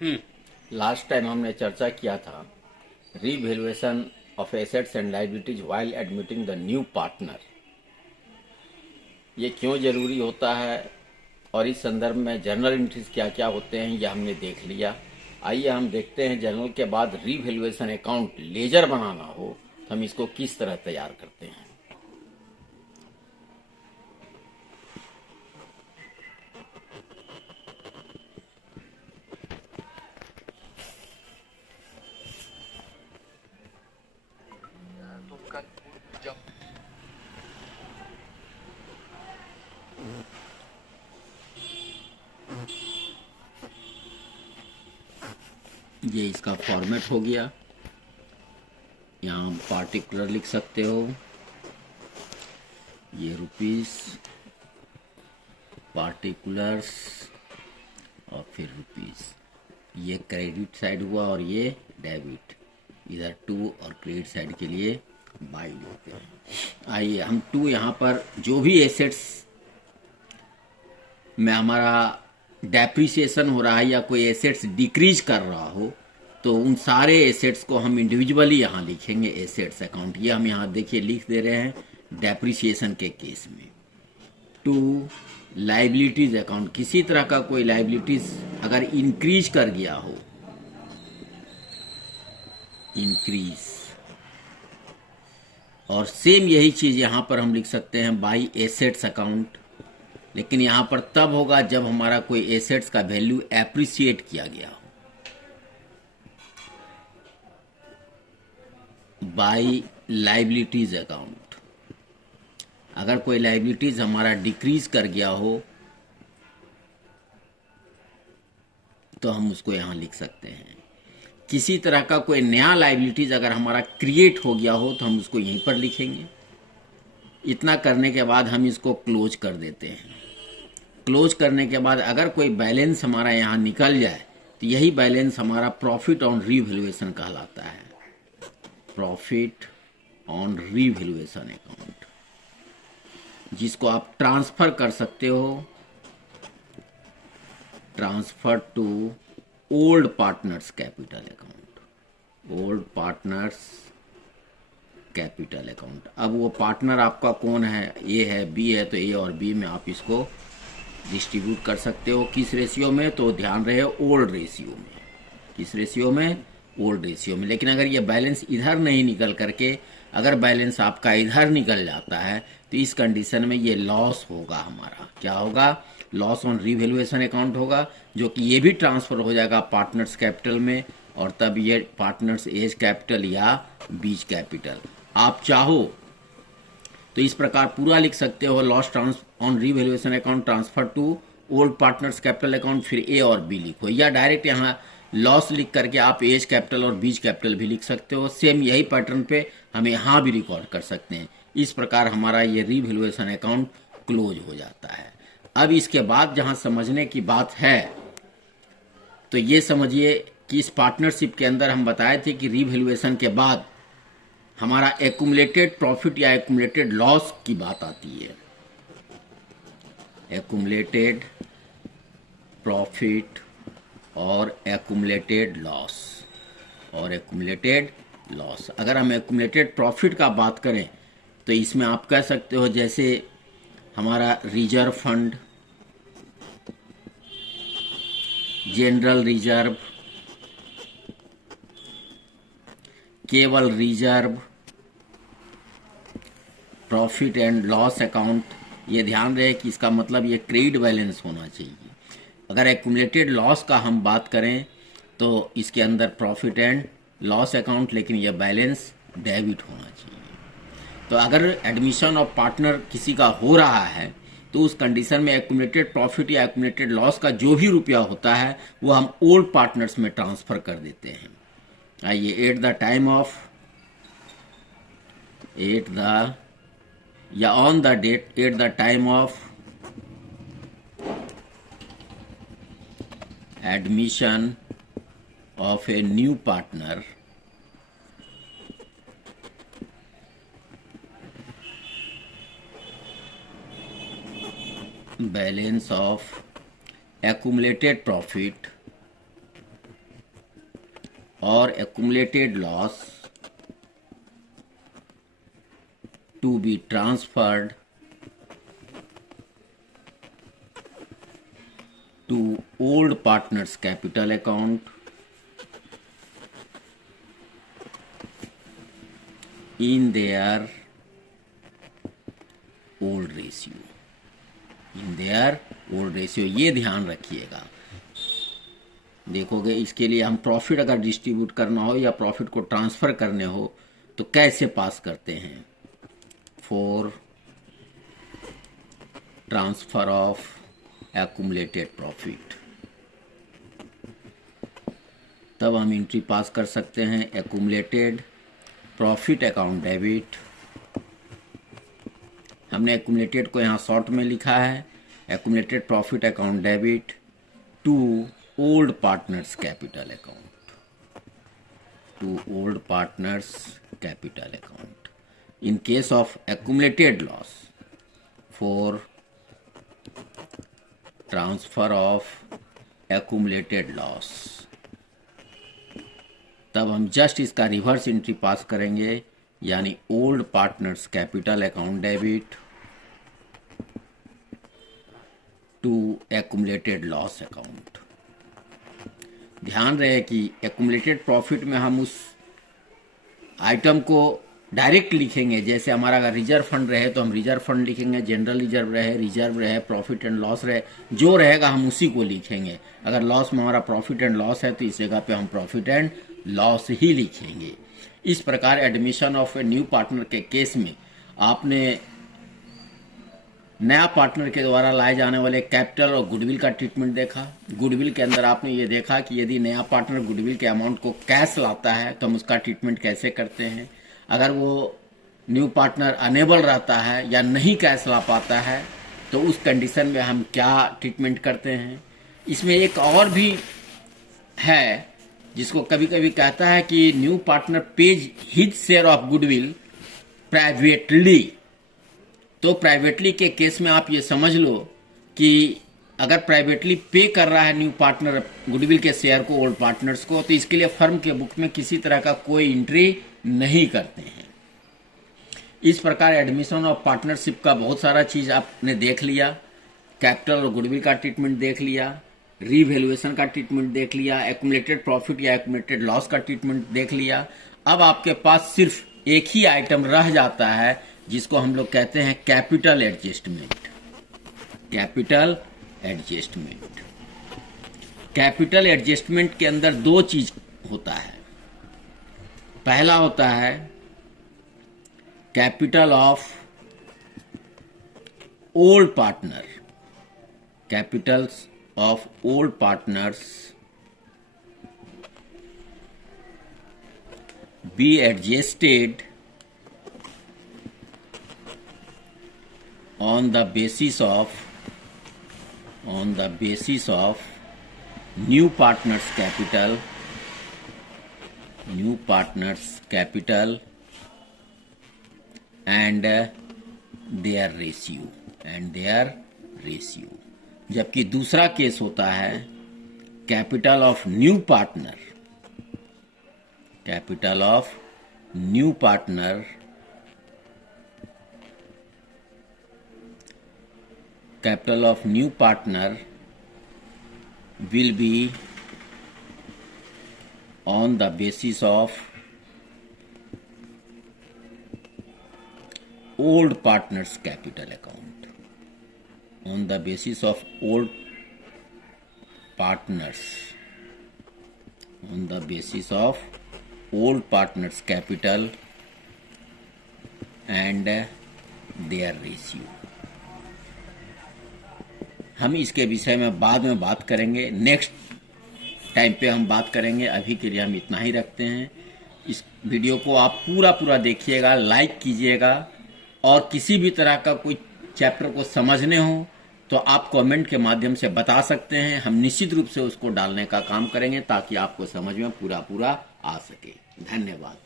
Last time हमने चर्चा किया था revaluation of assets and liabilities while admitting the new partner. ये क्यों जरूरी होता है और इस संदर्भ में जर्नल एंट्रीज क्या क्या होते हैं, यह हमने देख लिया। आइए हम देखते हैं जर्नल के बाद रीवैल्यूएशन अकाउंट लेजर बनाना हो तो हम इसको किस तरह तैयार करते हैं। ये इसका फॉर्मेट हो गया। यहाँ पार्टिकुलर लिख सकते हो, ये रुपीस पार्टिकुलर्स और फिर रुपीस। ये क्रेडिट साइड हुआ और ये डेबिट, इधर टू और क्रेडिट साइड के लिए बाई लिखते हैं। आइए हम टू यहाँ पर जो भी एसेट्स में हमारा डेप्रिसिएशन हो रहा है या कोई एसेट्स डिक्रीज कर रहा हो तो उन सारे एसेट्स को हम इंडिविजुअली यहाँ लिखेंगे एसेट्स अकाउंट। ये हम यहाँ देखिए लिख दे रहे हैं डेप्रिसिएशन के केस में। टू लाइबिलिटीज अकाउंट, किसी तरह का कोई लाइबिलिटीज अगर इंक्रीज कर गया हो, इंक्रीज, और सेम यही चीज यहां पर हम लिख सकते हैं बाई एसेट्स अकाउंट, लेकिन यहां पर तब होगा जब हमारा कोई एसेट्स का वैल्यू एप्रिसिएट किया गया हो। बाई लाइबिलिटीज अकाउंट, अगर कोई लाइबिलिटीज हमारा डिक्रीज कर गया हो तो हम उसको यहां लिख सकते हैं। किसी तरह का कोई नया लाइबिलिटीज अगर हमारा क्रिएट हो गया हो तो हम उसको यहीं पर लिखेंगे। इतना करने के बाद हम इसको क्लोज कर देते हैं। क्लोज करने के बाद अगर कोई बैलेंस हमारा यहाँ निकल जाए तो यही बैलेंस हमारा प्रॉफिट ऑन रीवैल्यूएशन कहलाता है। प्रॉफिट ऑन रीवैल्यूएशन अकाउंट, जिसको आप ट्रांसफर कर सकते हो, transfer to old partners capital account. Old partners capital account. अब वो पार्टनर आपका कौन है, ए है, बी है, तो ए और बी में आप इसको डिस्ट्रीब्यूट कर सकते हो। किस रेशियो में, तो ध्यान रहे ओल्ड रेशियो में। किस रेशियो में, ओल्ड रेशियो में। लेकिन अगर ये बैलेंस इधर नहीं निकल करके अगर बैलेंस आपका इधर निकल जाता है तो इस कंडीशन में ये लॉस होगा हमारा। क्या होगा, लॉस ऑन रीवैल्यूएशन अकाउंट होगा, जो कि ये भी ट्रांसफर हो जाएगा पार्टनर्स कैपिटल में, और तब ये पार्टनर्स एज कैपिटल या बीच कैपिटल आप चाहो तो इस प्रकार पूरा लिख सकते हो। Loss on revaluation account transfer to old partners capital account, फिर ए और बी लिखो, या डायरेक्ट यहाँ लॉस लिख करके आप एज कैपिटल और बीच कैपिटल भी लिख सकते हो। सेम यही पैटर्न पे हम यहाँ भी रिकॉर्ड कर सकते हैं। इस प्रकार हमारा ये रीवैल्यूएशन अकाउंट क्लोज हो जाता है। अब इसके बाद जहां समझने की बात है तो ये समझिए कि इस पार्टनरशिप के अंदर हम बताए थे कि रीवैल्यूएशन के बाद हमारा एक्यूमुलेटेड प्रॉफिट या एक्यूमुलेटेड लॉस की बात आती है। एक्यूमुलेटेड प्रॉफिट और एक्यूमुलेटेड लॉस, और एक्यूमुलेटेड लॉस। अगर हम एक्यूमुलेटेड प्रॉफिट का बात करें तो इसमें आप कह सकते हो जैसे हमारा रिजर्व फंड, जनरल रिजर्व, केवल reserve, profit and loss account. ये ध्यान रहे कि इसका मतलब ये क्रेडिट बैलेंस होना चाहिए। अगर एक्यूमुलेटेड लॉस का हम बात करें तो इसके अंदर प्रॉफिट एंड लॉस अकाउंट, लेकिन यह बैलेंस डेबिट होना चाहिए। तो अगर एडमिशन ऑफ पार्टनर किसी का हो रहा है तो उस कंडीशन में एक्यूमुलेटेड प्रॉफिट या एक्यूमुलेटेड लॉस का जो भी रुपया होता है वो हम ओल्ड पार्टनर्स में ट्रांसफर कर देते हैं। आइए, at the time of, at the या on the date, at the time of admission of a new partner, balance of accumulated profit or accumulated loss to be transferred to old partners capital account in their old ratio, in their old ratio। ये ध्यान रखिएगा। देखोगे इसके लिए हम profit अगर distribute करना हो या प्रॉफिट को ट्रांसफर करने हो तो कैसे पास करते हैं। For transfer of accumulated profit, तब हम एंट्री पास कर सकते हैं एक्युमुलेटेड प्रॉफिट अकाउंट डेबिट। हमने एक्युमुलेटेड को यहाँ शॉर्ट में लिखा है, accumulated profit account debit to old partners capital account, to old partners capital account in case of accumulated loss for transfer of accumulated loss. तब हम जस्ट इसका reverse entry pass करेंगे, यानी old partners capital account debit to accumulated loss account. ध्यान रहे कि accumulated profit में हम उस आइटम को डायरेक्ट लिखेंगे। जैसे हमारा अगर रिजर्व फंड रहे तो हम रिजर्व फंड लिखेंगे, जनरल रिजर्व रहे, प्रॉफिट एंड लॉस रहे, जो रहेगा हम उसी को लिखेंगे। अगर लॉस में हमारा प्रॉफिट एंड लॉस है तो इस जगह पे हम प्रॉफिट एंड लॉस ही लिखेंगे। इस प्रकार admission of a new partner के केस में आपने नया पार्टनर के द्वारा लाए जाने वाले कैपिटल और गुडविल का ट्रीटमेंट देखा। गुडविल के अंदर आपने ये देखा कि यदि नया पार्टनर गुडविल के अमाउंट को कैश लाता है तो हम उसका ट्रीटमेंट कैसे करते हैं। अगर वो न्यू पार्टनर अनेबल रहता है या नहीं कैश ला पाता है तो उस कंडीशन में हम क्या ट्रीटमेंट करते हैं। इसमें एक और भी है जिसको कभी कभी कहता है कि new partner page his share of goodwill privately. तो प्राइवेटली के केस में आप ये समझ लो कि अगर प्राइवेटली पे कर रहा है न्यू पार्टनर गुडविल के शेयर को ओल्ड पार्टनर्स को, तो इसके लिए फर्म के बुक में किसी तरह का कोई एंट्री नहीं करते हैं। इस प्रकार एडमिशन ऑफ पार्टनरशिप का बहुत सारा चीज आपने देख लिया। कैपिटल और गुडविल का ट्रीटमेंट देख लिया, रीवैल्यूएशन का ट्रीटमेंट देख लिया, एक्युमुलेटेड प्रॉफिट या एक्युमुलेटेड लॉस का ट्रीटमेंट देख लिया। अब आपके पास सिर्फ एक ही आइटम रह जाता है जिसको हम लोग कहते हैं capital adjustment. Capital adjustment, capital adjustment के अंदर दो चीज होता है। पहला होता है capital of old partner, Capitals of old partners be adjusted on the basis of new partners capital and their ratio। जबकि दूसरा केस होता है capital of new partner, capital of new partner capital of new partner will be on the basis of old partners capital account, on the basis of old partners, on the basis of old partners capital and their ratio। हम इसके विषय में बाद में बात करेंगे, next time पे हम बात करेंगे। अभी के लिए हम इतना ही रखते हैं। इस वीडियो को आप पूरा देखिएगा, लाइक कीजिएगा, और किसी भी तरह का कोई चैप्टर को समझने हो तो आप कमेंट के माध्यम से बता सकते हैं। हम निश्चित रूप से उसको डालने का काम करेंगे ताकि आपको समझ में पूरा आ सके। धन्यवाद।